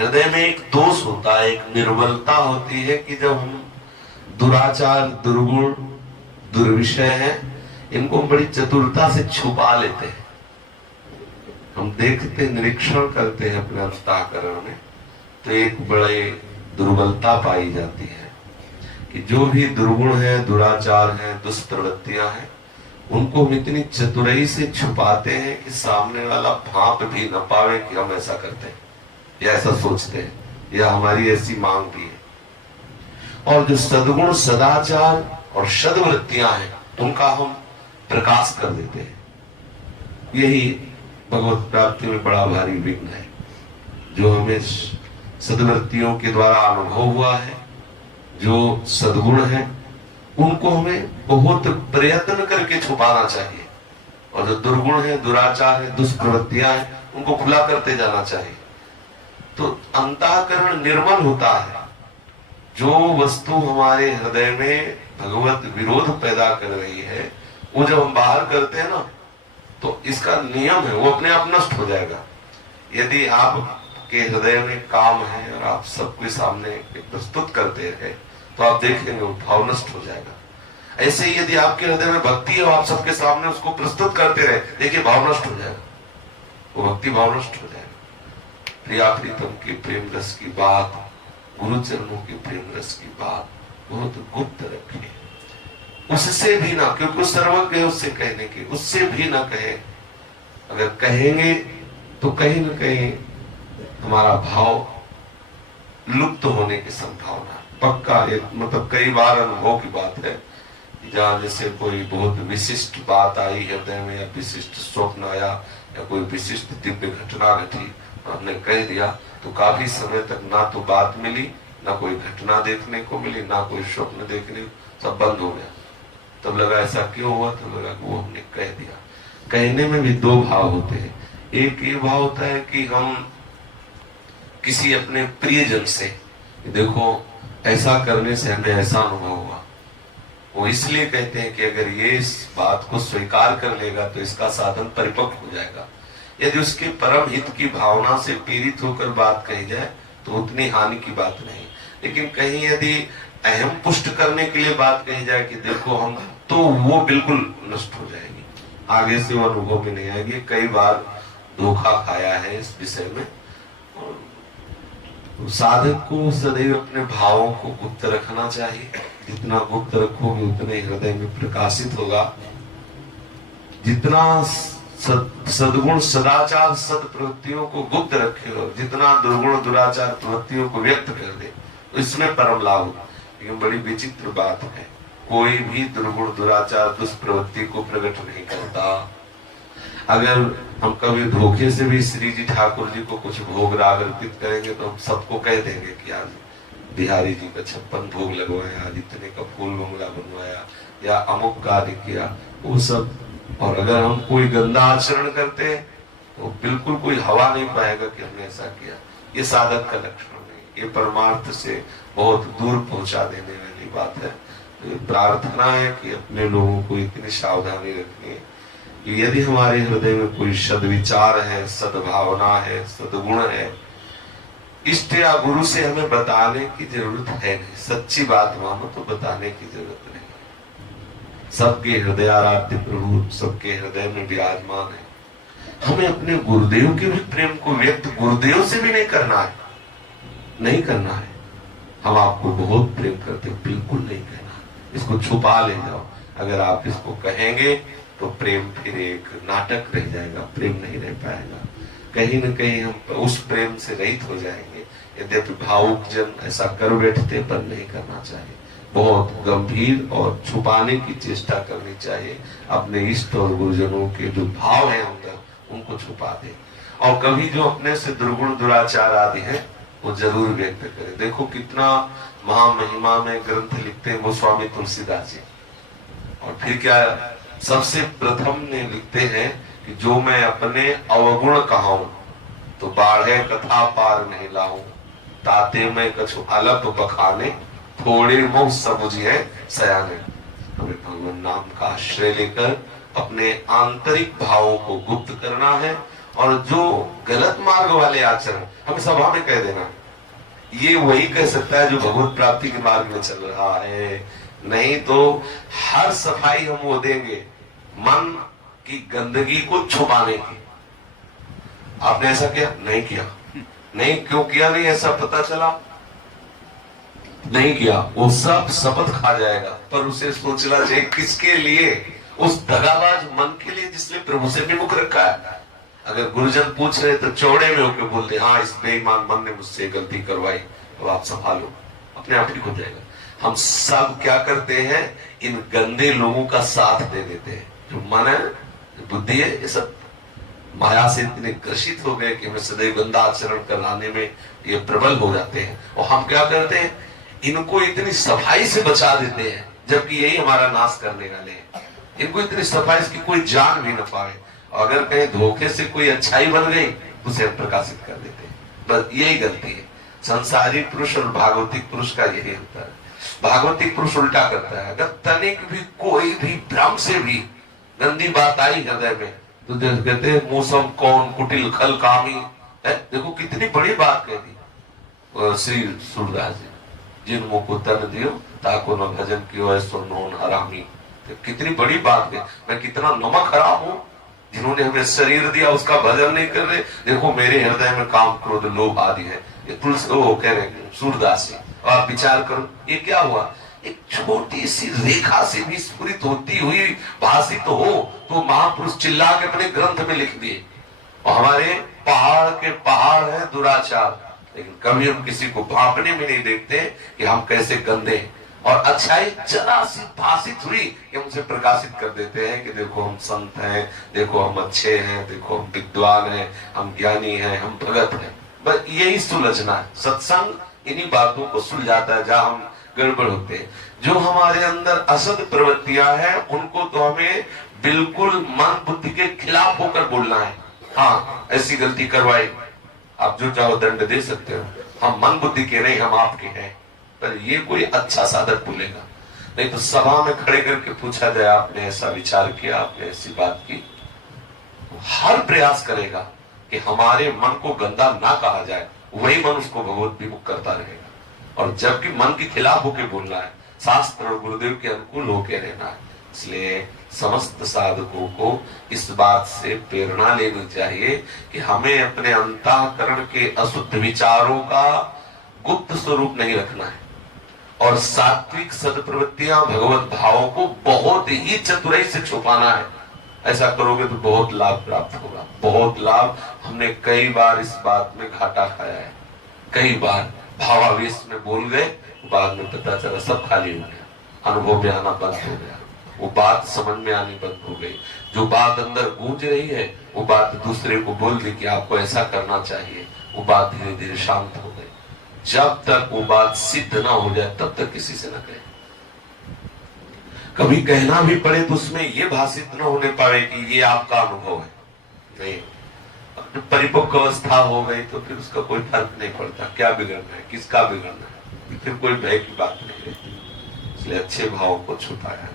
हृदय में एक दोष होता है, एक निर्बलता होती है कि जब हम दुराचार, दुर्गुण, दुर्विषय है, इनको हम बड़ी चतुरता से छुपा लेते हैं। हम देखते, निरीक्षण करते हैं अपने अंतःकरण में, तो एक बड़े दुर्बलता पाई जाती है कि जो भी दुर्गुण है, दुराचार है, दुष्प्रवृत्तियां हैं, उनको हम इतनी चतुराई से छुपाते हैं कि सामने वाला भांप भी न पावे कि हम ऐसा करते हैं या ऐसा सोचते हैं या हमारी ऐसी मांग भी है। और जो सद्गुण, सदाचार और सद्वृत्तियां हैं, उनका हम प्रकाश कर देते हैं। यही भगवत प्राप्ति में बड़ा भारी विघ्न है। जो हमें सद्वृत्तियों के द्वारा अनुभव हुआ है, जो सद्गुण है, उनको हमें बहुत प्रयत्न करके छुपाना चाहिए, और जो दुर्गुण है, दुराचार है, दुष्प्रवृत्तियां हैं, उनको खुला करते जाना चाहिए। तो अंतःकरण निर्मल होता है। जो वस्तु हमारे हृदय में भगवत विरोध पैदा कर रही है, वो जब हम बाहर करते हैं ना, तो इसका नियम है, वो अपने आप नष्ट हो जाएगा। यदि आपके हृदय में काम है और आप सबके सामने प्रस्तुत करते रहे, तो आप देखेंगे वो भाव नष्ट हो जाएगा। ऐसे ही यदि आपके हृदय में भक्ति है और आप सबके सामने उसको प्रस्तुत करते रहे, देखिए भाव नष्ट हो जाएगा, वो भक्ति भाव नष्ट हो जाएगा। प्रिया प्रीतम के प्रेम रस की बात, गुरु चरणों के प्रेम रस की बात बहुत गुप्त रखिए। उससे भी ना, क्योंकि वो सर्वज्ञ है उससे कहने के, उससे भी ना कहे। अगर कहेंगे तो कहीं न कहीं हमारा भाव लुप्त होने की संभावना पक्का है। मतलब कई बार अनुभव की बात है, जहाँ जैसे कोई बहुत विशिष्ट बात आई हृदय में, या विशिष्ट स्वप्न आया, या कोई विशिष्ट दिव्य घटना घटी, हमने कह दिया, तो काफी समय तक ना तो बात मिली, ना कोई घटना देखने को मिली, ना कोई स्वप्न देखने, सब बंद हो गया। तब लगा ऐसा क्यों हुआ, तब लगा वो हमने कह दिया। कहने में भी दो भाव होते हैं। एक ये भाव होता है कि हम किसी अपने प्रियजन से, देखो ऐसा करने से हमें ऐसा अनुभव हुआ, वो इसलिए कहते हैं कि अगर ये इस बात को स्वीकार कर लेगा तो इसका साधन परिपक्व हो जाएगा। यदि उसके परम हित की भावना से पीड़ित होकर बात कही जाए तो उतनी हानि की बात नहीं। लेकिन कहीं यदि अहम पुष्ट करने के लिए बात कही जाए कि देखो हम, तो वो बिल्कुल नष्ट हो जाएगी, आगे से वो अनुभव में नहीं आएगी। कई बार धोखा खाया है इस विषय में। साधक को सदैव अपने भावों को गुप्त रखना चाहिए। जितना गुप्त रखोगे उतने हृदय में प्रकाशित होगा। जितना सद्गुण, सदाचार, सद प्रवृत्तियों को गुप्त रखे हो, जितना दुर्गुण, दुराचार प्रवृत्तियों को व्यक्त कर दे, तो इसमें परम लाभ होगा। लेकिन बड़ी विचित्र बात है, कोई भी दुर्गुण, दुराचार, दुष्प्रवृत्ति को प्रकट नहीं करता। अगर हम कभी धोखे से भी श्री जी ठाकुर जी को कुछ भोग राग अर्पित करेंगे, तो हम सबको कह देंगे कि आज बिहारी जी का 56 भोग लगवाया, आज इतने का फूल बंगला बनवाया, या अमुक कार्य किया, वो सब। और अगर हम कोई गंदा आचरण करते हैं तो बिल्कुल कोई हवा नहीं पाएगा कि हमने ऐसा किया। ये साधक का लक्षण नहीं, ये परमार्थ से बहुत दूर पहुंचा देने वाली बात है। तो प्रार्थना है कि अपने लोगों को इतनी सावधानी रखनी है कि यदि हमारे हृदय में कोई सद्विचार है, सद्भावना है, सद्गुण है, इष्ट या गुरु से हमें बताने की जरूरत है नहीं। सच्ची बात मानो तो बताने की जरूरत नहीं। सबके हृदय आराध्य प्रभु सबके हृदय में विराजमान है। हमें अपने गुरुदेव के भी प्रेम को व्यक्त गुरुदेव से भी नहीं करना है, नहीं करना है। हम आपको बहुत प्रेम करते, बिल्कुल नहीं कहना, इसको छुपा ले जाओ। अगर आप इसको कहेंगे तो प्रेम फिर एक नाटक रह जाएगा, प्रेम नहीं रह पाएगा। कहीं न कहीं हम उस प्रेम से रहित हो जाएंगे। यद्यपि भावुक जन ऐसा कर बैठते, पर नहीं करना चाहिए। बहुत गंभीर और छुपाने की चेष्टा करनी चाहिए। अपने इष्ट और गुरुजनों के जो भाव है अंदर, उनको छुपा दे। और कभी जो अपने से दुर्गुण, दुराचार आदि है, वो जरूर व्यक्त करे। देखो कितना महामहिमा में ग्रंथ लिखते हैं वो स्वामी तुलसीदास जी। और फिर क्या सबसे प्रथम ने लिखते हैं कि जो मैं अपने अवगुण कहूं तो बाढ़े कथा पार नहीं लाऊं, ताते में कछु अलप बखाने, थोड़े मोह समुझिए सयाने। हमें भगवान नाम का आश्रय लेकर अपने आंतरिक भावों को गुप्त करना है और जो गलत मार्ग वाले आचरण हमें सभा में कह देना, ये वही कह सकता है जो भगवत प्राप्ति के मार्ग में चल रहा है। नहीं तो हर सफाई हम वो देंगे मन की गंदगी को छुपाने की। आपने ऐसा किया? नहीं किया। नहीं क्यों किया? नहीं ऐसा पता चला, नहीं किया। वो सब शपथ खा जाएगा, पर उसे सोचना चाहिए किसके लिए? उस दगाबाज मन के लिए जिसने प्रभु से विमुख रखा है। अगर गुरुजन पूछ रहे तो चौड़े में होकर बोलते, हाँ इस बेईमान मन ने मुझसे गलती करवाई, तो आप संभालो, अपने आप ठीक हो जाएगा। हम सब क्या करते हैं? इन गंदे लोगों का साथ दे देते हैं। जो मन है, बुद्धि है, ये सब माया से इतने ग्रसित हो गए कि हमें सदैव गंदा आचरण कराने में ये प्रबल हो जाते हैं। और हम क्या करते हैं? इनको इतनी सफाई से बचा देते हैं, जबकि यही हमारा नाश करने वाले हैं। इनको इतनी सफाई की कोई जान भी न पाए, और अगर कहीं धोखे से कोई अच्छाई बन गई उसे प्रकाशित कर देते हैं। बस यही गलती है। संसारी पुरुष और भागवतिक पुरुष का यही अंतर है। भागवतिक पुरुष उल्टा करता है। अगर तनिक भी कोई भी भ्रम से भी गंदी बात आई हृदय में तो कहते हैं मूसम कौन कुटिल खल कामी है। देखो कितनी बड़ी बात कह दी श्री सूरदास जी, जिन मुख को तन दियो ताको न भजन कियो है सो नोन हरामी। तो कितनी बड़ी बात है। मैं कितना नमक हराम हूं, जिन्होंने हमें शरीर दिया उसका भजन नहीं कर रहे। देखो मेरे हृदय में काम क्रोध लोभ आदि है। ये तुलसी वो कह रहे सूरदास जी। और आप विचार करो ये क्या हुआ? एक छोटी सी रेखा से भी स्फुरित होती हुई भाषित तो हो तो महापुरुष चिल्ला के अपने ग्रंथ में लिख दिए। और हमारे पहाड़ के पहाड़ है दुराचार, लेकिन कभी हम किसी को भापने में नहीं देखते कि हम कैसे गंदे हैं। और अच्छाई जरा सी भाषित हुई कि हम उसे प्रकाशित कर देते हैं कि देखो हम संत हैं, देखो हम अच्छे हैं, देखो हम विद्वान हैं, हम ज्ञानी हैं, हम भगत हैं। बस यही सुलझना है। सत्संग इन्हीं बातों को सुलझाता है जहां हम गड़बड़ होते हैं। जो हमारे अंदर असद प्रवृत्तियां हैं उनको तो हमें बिल्कुल मन बुद्धि के खिलाफ होकर बोलना है। हाँ ऐसी गलती करवाई, आप जो चाहो दंड दे सकते हो, हम मन बुद्धि के नहीं, हम आपके हैं। पर ये कोई अच्छा साधक बोलेगा। नहीं तो सभा में खड़े करके पूछा जाए आपने ऐसा विचार किया, आपने ऐसी बात की, हर प्रयास करेगा कि हमारे मन को गंदा ना कहा जाए। वही मन उसको भगवत विमुख करता रहेगा। और जबकि मन के खिलाफ होके बोलना है, शास्त्र और गुरुदेव के अनुकूल होके रहना है। इसलिए समस्त साधकों को इस बात से प्रेरणा लेनी चाहिए कि हमें अपने अंतःकरण के अशुद्ध विचारों का गुप्त स्वरूप नहीं रखना है। और सात्विक सदप्रवृत्तियां भगवत भावों को बहुत ही चतुराई से छुपाना है। ऐसा करोगे तो बहुत लाभ प्राप्त होगा, बहुत लाभ। हमने कई बार इस बात में घाटा खाया है। कई बार भावावेश में बोल गए, बाद में पता चला सब खाली हो गया, अनुभव में आना बंद हो गया, वो बात समझ में आनी बंद हो गई। जो बात अंदर गूंज रही है वो बात दूसरे को बोल दी कि आपको ऐसा करना चाहिए, वो बात धीरे धीरे शांत हो गई। जब तक वो बात सिद्ध ना हो जाए तब तक किसी से न कहे। कभी कहना भी पड़े तो उसमें ये भाषित न होने पाए कि ये आपका अनुभव है। नहीं, परिपक्व अवस्था हो गई तो फिर उसका कोई फर्क नहीं पड़ता, क्या बिगड़ना है, किसका बिगड़ना है, फिर कोई भय की बात नहीं रहती। इसलिए अच्छे भाव को छुपाया